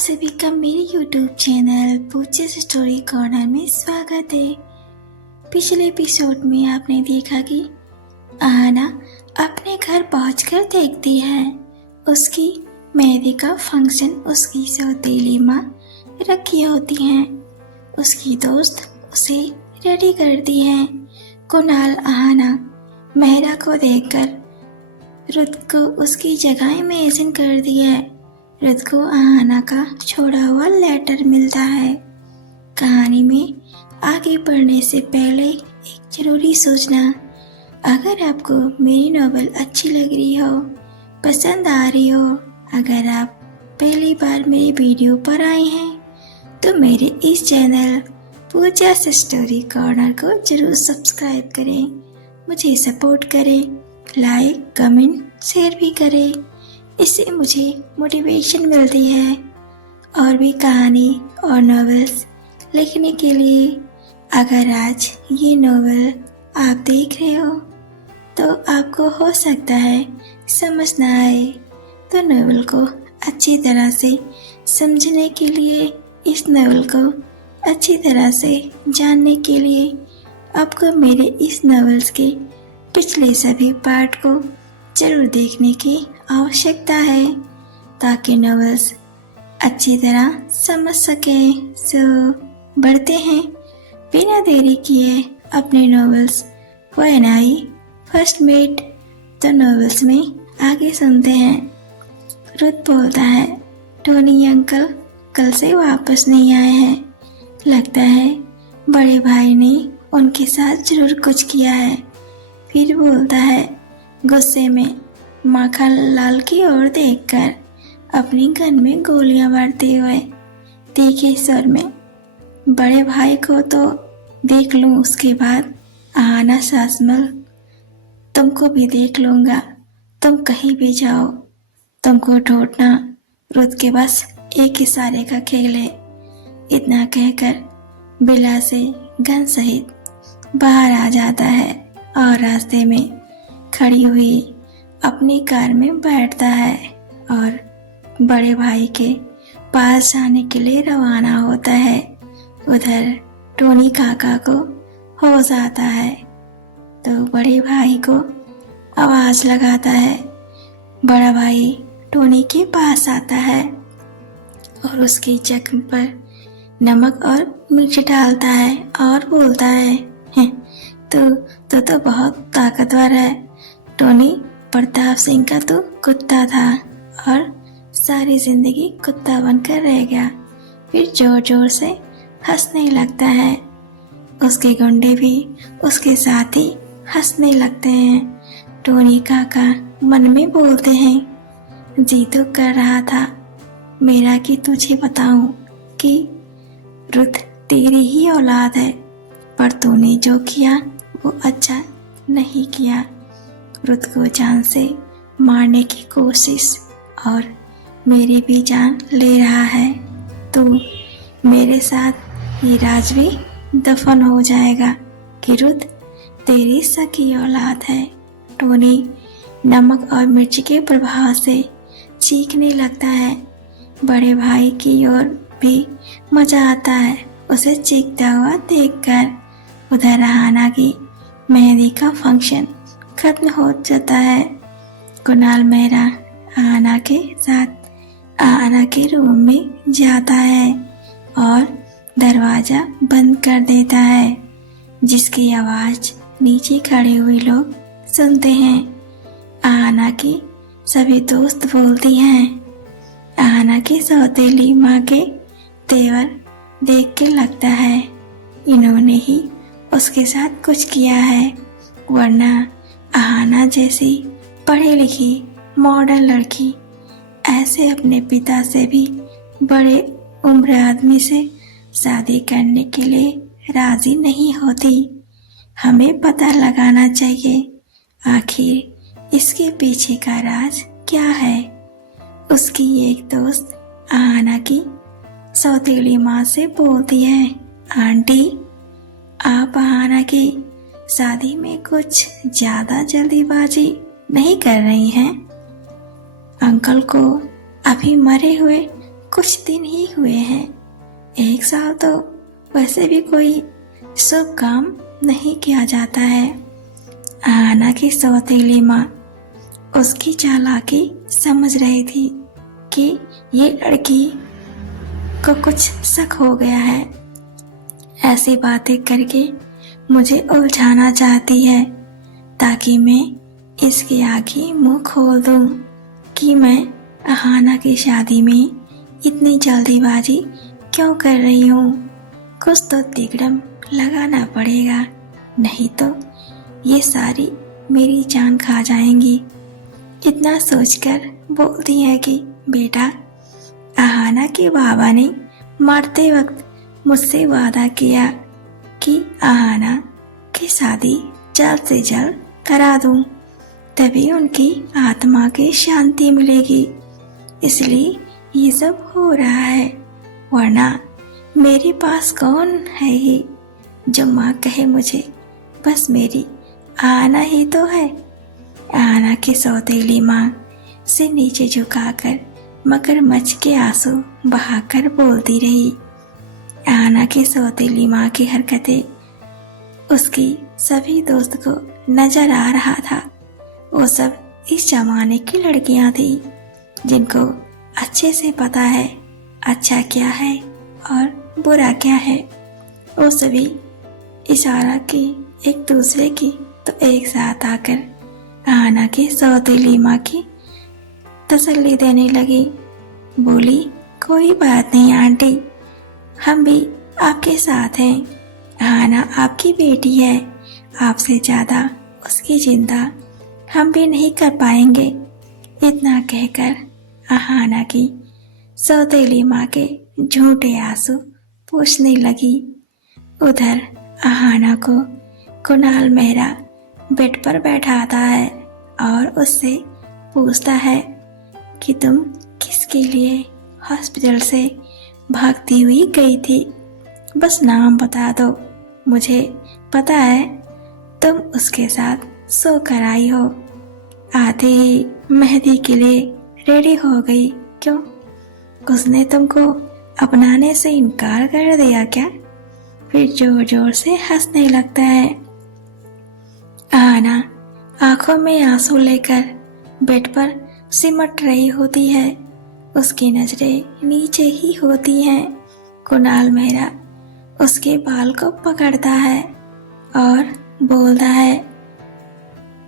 सभी का मेरे YouTube चैनल पूजेस स्टोरी कॉर्नर में स्वागत है। पिछले एपिसोड में आपने देखा कि आहना अपने घर पहुंचकर देखती है उसकी मेहंदी का फंक्शन उसकी सौतेली माँ रखी होती हैं। उसकी दोस्त उसे रेडी करती है। कुणाल आहना मेहरा को देखकर रुत को उसकी जगह इमेजिन कर दिया है। रुत को आहना का छोड़ा हुआ लेटर मिलता है। कहानी में आगे बढ़ने से पहले एक जरूरी सूचना, अगर आपको मेरी नॉवेल अच्छी लग रही हो, पसंद आ रही हो, अगर आप पहली बार मेरी वीडियो पर आए हैं तो मेरे इस चैनल पूजास स्टोरी कॉर्नर को जरूर सब्सक्राइब करें, मुझे सपोर्ट करें, लाइक कमेंट शेयर भी करें। इससे मुझे मोटिवेशन मिलती है और भी कहानी और नॉवेल्स लिखने के लिए। अगर आज ये नॉवेल आप देख रहे हो तो आपको हो सकता है समझ ना आए, तो नॉवेल को अच्छी तरह से समझने के लिए, इस नॉवेल को अच्छी तरह से जानने के लिए आपको मेरे इस नॉवेल्स के पिछले सभी पार्ट को जरूर देखने की आवश्यकता है ताकि नॉवेल्स अच्छी तरह समझ सके। बढ़ते हैं बिना देरी किए अपने novels when I first met. तो नॉवेल्स में आगे सुनते हैं। रुत बोलता है, टोनी अंकल कल से वापस नहीं आए हैं, लगता है बड़े भाई ने उनके साथ जरूर कुछ किया है। फिर बोलता है गुस्से में माखन लाल की ओर देखकर, अपनी गन में गोलियां मारते हुए तीखे स्वर में, बड़े भाई को तो देख लूं, उसके बाद आहना सासमल तुमको भी देख लूंगा, तुम कहीं भी जाओ, तुमको ढूंढना रुत के बस एक इशारे का खेल है। इतना कहकर बिला से गन सहित बाहर आ जाता है और रास्ते में खड़ी हुई अपनी कार में बैठता है और बड़े भाई के पास जाने के लिए रवाना होता है। उधर टोनी काका को होश आता है तो बड़े भाई को आवाज लगाता है। बड़ा भाई टोनी के पास आता है और उसके जख्म पर नमक और मिर्च डालता है और बोलता है, तो बहुत ताकतवर है। टोनी प्रताप सिंह का तो कुत्ता था और सारी जिंदगी कुत्ता बनकर रह गया। फिर जोर जोर से हंसने लगता है। उसके गुंडे भी उसके साथ ही हंसने लगते हैं। टोनी काका मन में बोलते हैं, जी तो कर रहा था मेरा कि तुझे बताऊं कि रुत तेरी ही औलाद है, पर तूने जो किया वो अच्छा नहीं किया। रुत को जान से मारने की कोशिश और मेरी भी जान ले रहा है। तो मेरे साथ ये राज भी दफन हो जाएगा कि रुत तेरी सकी औलाद है। टोनी नमक और मिर्च के प्रभाव से चीखने लगता है। बड़े भाई की ओर भी मजा आता है उसे चीखता हुआ देखकर। उधर आहना की मेहंदी का फंक्शन खत्म हो जाता है। कुणाल मेहरा आहना के साथ आहना के रूम में जाता है और दरवाजा बंद कर देता है, जिसकी आवाज नीचे खड़े हुए लोग सुनते हैं। आहना की सभी दोस्त बोलती हैं, आहना की सौतेली माँ के तेवर देख के लगता है इन्होंने ही उसके साथ कुछ किया है, वरना आहना जैसी पढ़ी लिखी मॉडर्न लड़की ऐसे अपने पिता से भी बड़े उम्र आदमी से शादी करने के लिए राजी नहीं होती। हमें पता लगाना चाहिए आखिर इसके पीछे का राज क्या है। उसकी एक दोस्त आहना की सौतेली माँ से बोलती है, आंटी आप आहना की शादी में कुछ ज्यादा जल्दीबाजी नहीं कर रही हैं? अंकल को अभी मरे हुए कुछ दिन ही हुए हैं। 1 साल तो वैसे भी कोई शुभ काम नहीं किया जाता है। आहाना की सौतेली माँ उसकी चालाकी समझ रही थी कि ये लड़की को कुछ शक हो गया है। ऐसी बातें करके मुझे उलझाना चाहती है ताकि मैं इसके आगे मुंह खोल दूं कि मैं आहाना की शादी में इतनी जल्दीबाजी क्यों कर रही हूँ। कुछ तो तिकड़म लगाना पड़ेगा, नहीं तो ये सारी मेरी जान खा जाएंगी। इतना सोचकर बोलती है कि बेटा, आहाना के बाबा ने मरते वक्त मुझसे वादा किया कि आहाना की शादी जल्द से जल्द करा दूं, तभी उनकी आत्मा की शांति मिलेगी। इसलिए ये सब हो रहा है, वरना मेरे पास कौन है ही जो माँ कहे मुझे। बस मेरी आहाना ही तो है। आहाना की सौतेली माँ से नीचे झुकाकर मगरमच्छ के आंसू बहाकर बोलती रही। आहाना की सौतेली माँ की हरकतें उसकी सभी दोस्त को नजर आ रहा था। वो सब इस जमाने की लड़कियां थी जिनको अच्छे से पता है अच्छा क्या है और बुरा क्या है। वो सभी इशारा की एक दूसरे की तो एक साथ आकर आहाना की सौतेली माँ की तसल्ली देने लगी। बोली, कोई बात नहीं आंटी, हम भी आपके साथ हैं। आहाना आपकी बेटी है, आपसे ज्यादा उसकी चिंता हम भी नहीं कर पाएंगे। इतना कहकर आहाना की सौतेली माँ के झूठे आंसू पोंछने लगी। उधर आहाना को कुणाल मेहरा बेड पर बैठाता है और उससे पूछता है कि तुम किसके लिए हॉस्पिटल से भागती हुई गई थी, बस नाम बता दो, मुझे पता है तुम उसके साथ सो कर आई हो। आते ही मेहंदी के लिए रेडी हो गई क्यों? उसने तुमको अपनाने से इनकार कर दिया क्या? फिर जोर जोर से हंसने लगता है। आहाना आंखों में आंसू लेकर बेड पर सिमट रही होती है। उसकी नजरें नीचे ही होती हैं। कुणाल मेहरा उसके बाल को पकड़ता है और बोलता है,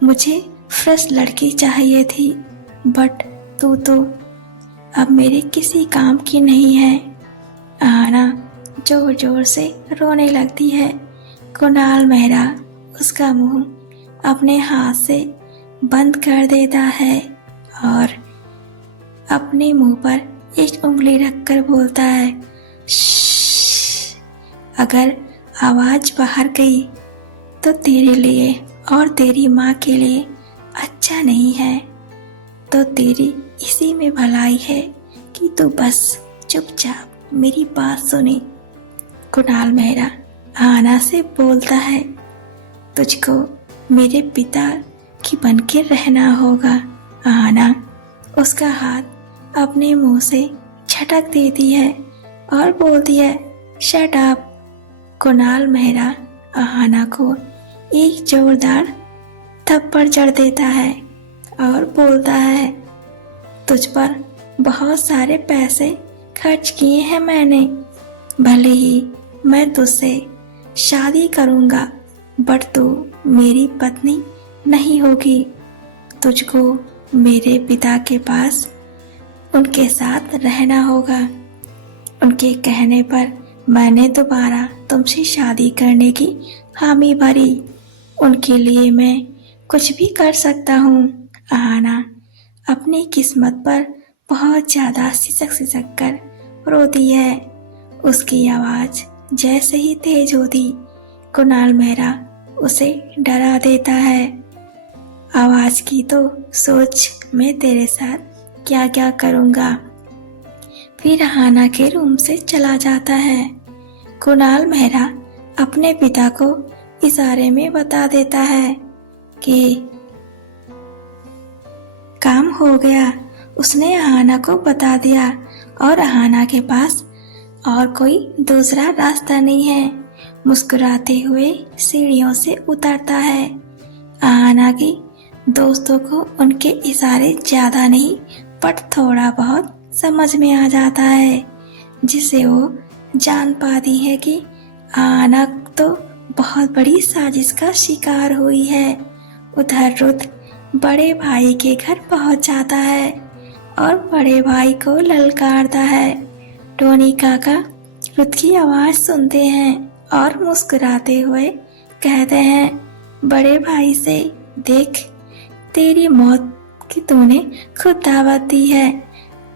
मुझे फ्रेश लड़की चाहिए थी, बट तू तो अब मेरे किसी काम की नहीं है। आहाना जोर जोर से रोने लगती है। कुणाल मेहरा उसका मुंह अपने हाथ से बंद कर देता है और अपने मुंह पर एक उंगली रखकर बोलता है, श्श्श, अगर आवाज बाहर गई तो तेरे लिए और तेरी माँ के लिए अच्छा नहीं है। तो तेरी इसी में भलाई है कि तू बस चुपचाप मेरी बात सुने। कुणाल मेहरा आहाना से बोलता है, तुझको मेरे पिता की बनके रहना होगा। आहाना उसका हाथ अपने मुंह से झटक देती है और बोलती है, शट अप। कुणाल मेहरा आहाना को एक जोरदार थप्पड़ जड़ देता है और बोलता है, तुझ पर बहुत सारे पैसे खर्च किए हैं मैंने, भले ही मैं तुझसे शादी करूंगा, बट तू मेरी पत्नी नहीं होगी। तुझको मेरे पिता के पास उनके साथ रहना होगा। उनके कहने पर मैंने दोबारा तुमसे शादी करने की हामी भरी। उनके लिए मैं कुछ भी कर सकता हूँ। आहाना अपनी किस्मत पर बहुत ज्यादा सिसक सिसक कर रोती है। उसकी आवाज जैसे ही तेज होती, कुणाल मेहरा उसे डरा देता है। आवाज की तो सोच, मैं तेरे साथ क्या क्या करूँगा। फिर आहाना के रूम से चला जाता है। कुणाल मेहरा अपने पिता को इशारे में बता देता है कि काम हो गया। उसने आहाना को बता दिया और अहाना के पास और कोई दूसरा रास्ता नहीं है। मुस्कुराते हुए सीढ़ियों से उतरता है। अहाना की दोस्तों को उनके इशारे ज्यादा नहीं पर थोड़ा बहुत समझ में आ जाता है, जिसे वो जान पाती है कि अहाना तो बहुत बड़ी साजिश का शिकार हुई है। उधर रुद्र बड़े भाई के घर पहुंच जाता है और बड़े भाई को ललकारता है। टोनी काका रुद्र की आवाज सुनते हैं और मुस्कुराते हुए कहते हैं बड़े भाई से, देख तेरी मौत की तूने खुद दावत दी है।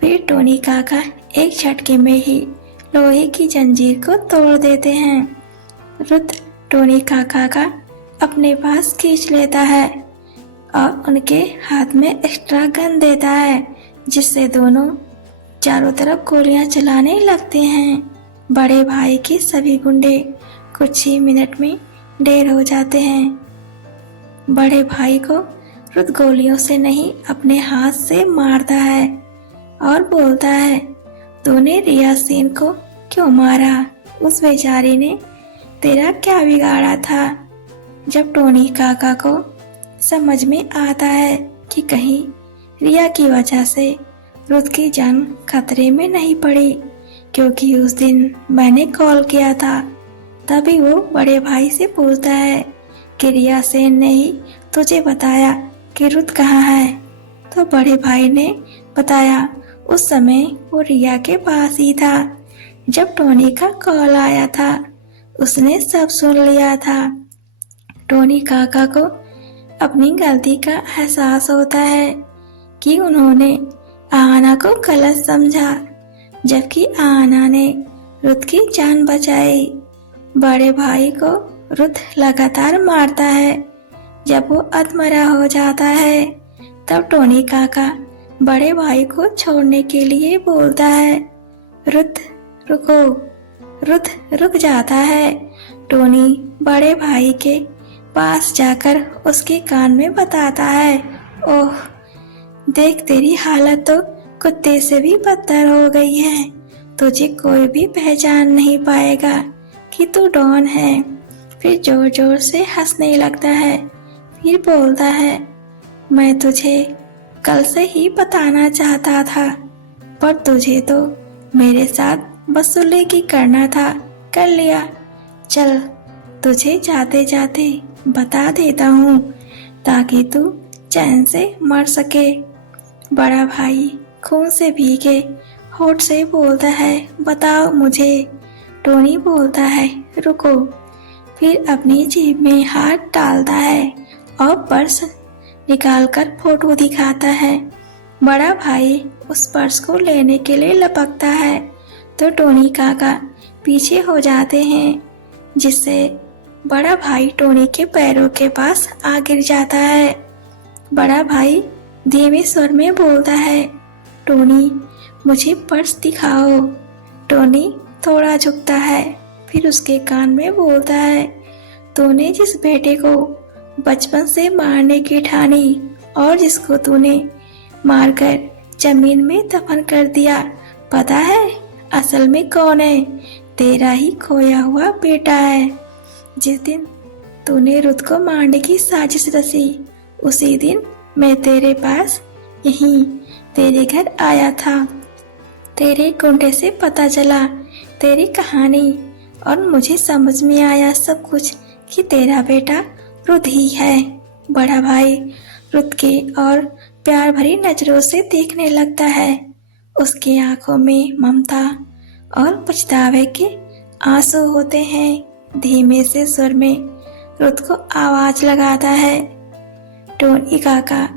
फिर टोनी काका एक झटके में ही लोहे की जंजीर को तोड़ देते हैं। रुद्र टोनी काका का अपने पास खींच लेता है और उनके हाथ में एक्स्ट्रा गन देता है, जिससे दोनों चारों तरफ गोलियां चलाने लगते हैं। बड़े भाई के सभी गुंडे कुछ ही मिनट में ढेर हो जाते हैं। बड़े भाई को रुद्र गोलियों से नहीं अपने हाथ से मारता है और बोलता है, तूने रिया सेन को क्यों मारा? उस बेचारी ने तेरा क्या बिगाड़ा था? जब टोनी काका को समझ में आता है कि कहीं रिया की वजह से रुद्र की जान खतरे में नहीं पड़ी, क्योंकि उस दिन मैंने कॉल किया था, तभी वो बड़े भाई से पूछता है कि रिया सेन ने ही तुझे बताया कि रुद्र कहाँ है। तो बड़े भाई ने बताया उस समय वो रिया के पास ही था। जब टोनी का कॉल आया था उसने सब सुन लिया था। टोनी काका को अपनी गलती का एहसास होता है कि उन्होंने आना को गलत समझा, जबकि आना ने रुद्र की जान बचाई। बड़े भाई को रुद्र लगातार मारता है। जब वो अधमरा हो जाता है तब टोनी काका बड़े भाई को छोड़ने के लिए बोलता है, रुद्र रुको। रुद्र रुक जाता है। टोनी बड़े भाई के पास जाकर उसके कान में बताता है, ओह देख तेरी हालत तो कुत्ते से भी बदतर हो गई है। तुझे कोई भी पहचान नहीं पाएगा कि तू डॉन है। फिर जोर जोर से हंसने लगता है। फिर बोलता है, मैं तुझे कल से ही बताना चाहता था, पर तुझे तो मेरे साथ वसूली की करना था, कर लिया। चल तुझे जाते जाते बता देता हूँ ताकि तू चैन से मर सके। बड़ा भाई खून से भीगे होठ से बोलता है, बताओ मुझे। टोनी बोलता है, रुको। फिर अपनी जेब में हाथ डालता है और पर्स निकालकर फोटो दिखाता है। बड़ा भाई उस पर्स को लेने के लिए लपकता है तो टोनी काका पीछे हो जाते हैं, जिससे बड़ा भाई टोनी के पैरों के पास आ गिर जाता है। बड़ा भाई धीमे स्वर में बोलता है, टोनी मुझे पर्स दिखाओ। टोनी थोड़ा झुकता है, फिर उसके कान में बोलता है, तूने जिस बेटे को बचपन से मारने की ठानी और जिसको तूने मारकर जमीन में दफन कर दिया, पता है असल में कौन है? तेरा ही खोया हुआ बेटा है। जिस दिन तूने रुद्र को मारने की साजिश रची, उसी दिन मैं तेरे पास यहीं तेरे घर आया था। तेरे गुंडे से पता चला तेरी कहानी और मुझे समझ में आया सब कुछ कि तेरा बेटा रुद्र ही है। बड़ा भाई रुद्र के और प्यार भरी नजरों से देखने लगता है। उसकी आंखों में ममता और पछतावे के आंसू होते हैं। धीमे से स्वर में रुद्र को आवाज लगाता है। टोनी काका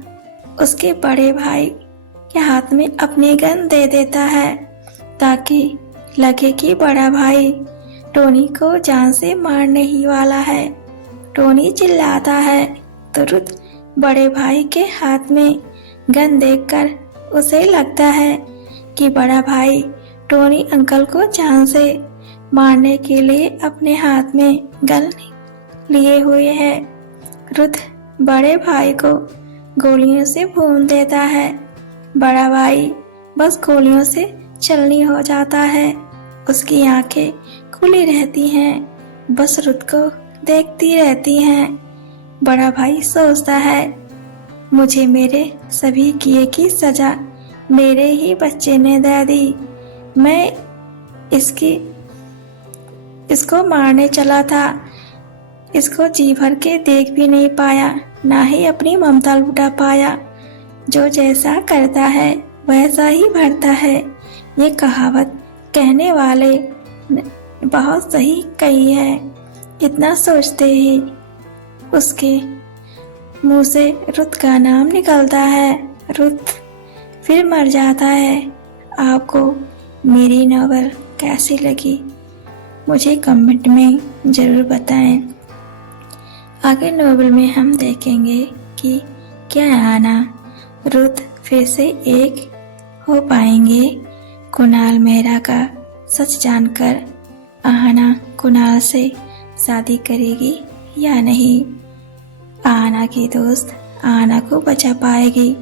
उसके बड़े भाई के हाथ में अपनी गन दे देता है ताकि लगे कि बड़ा भाई टोनी को जान से मारने ही वाला है। टोनी चिल्लाता है तो रुद्र बड़े भाई के हाथ में गन देखकर उसे लगता है कि बड़ा भाई टोनी अंकल को जान से मारने के लिए अपने हाथ में गन लिए हुए है। रुद्र बड़े भाई को गोलियों से भून देता है। बड़ा भाई बस गोलियों से चलनी हो जाता है। उसकी आंखें खुली रहती हैं, बस रुत को देखती रहती हैं। बड़ा भाई सोचता है, मुझे मेरे सभी किए की सजा मेरे ही बच्चे ने दे दी। मैं इसको मारने चला था, इसको जी भर के देख भी नहीं पाया, ना ही अपनी ममता लुटा पाया। जो जैसा करता है वैसा ही भरता है। ये कहावत कहने वाले ने बहुत सही कही है। इतना सोचते ही उसके मुंह से रुत का नाम निकलता है। रुत फिर मर जाता है। आपको मेरी नॉवल कैसी लगी मुझे कमेंट में ज़रूर बताएं। आगे नॉवल में हम देखेंगे कि क्या आना रुत फिर से एक हो पाएंगे। कुणाल मेहरा का सच जानकर आहना कुणाल से शादी करेगी या नहीं। आहना की दोस्त आहना को बचा पाएगी,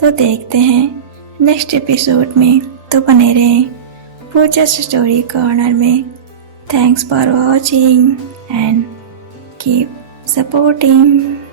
तो देखते हैं नेक्स्ट एपिसोड में। तो बने रहें पूजा स्टोरी कॉर्नर में। Thanks for watching and keep supporting।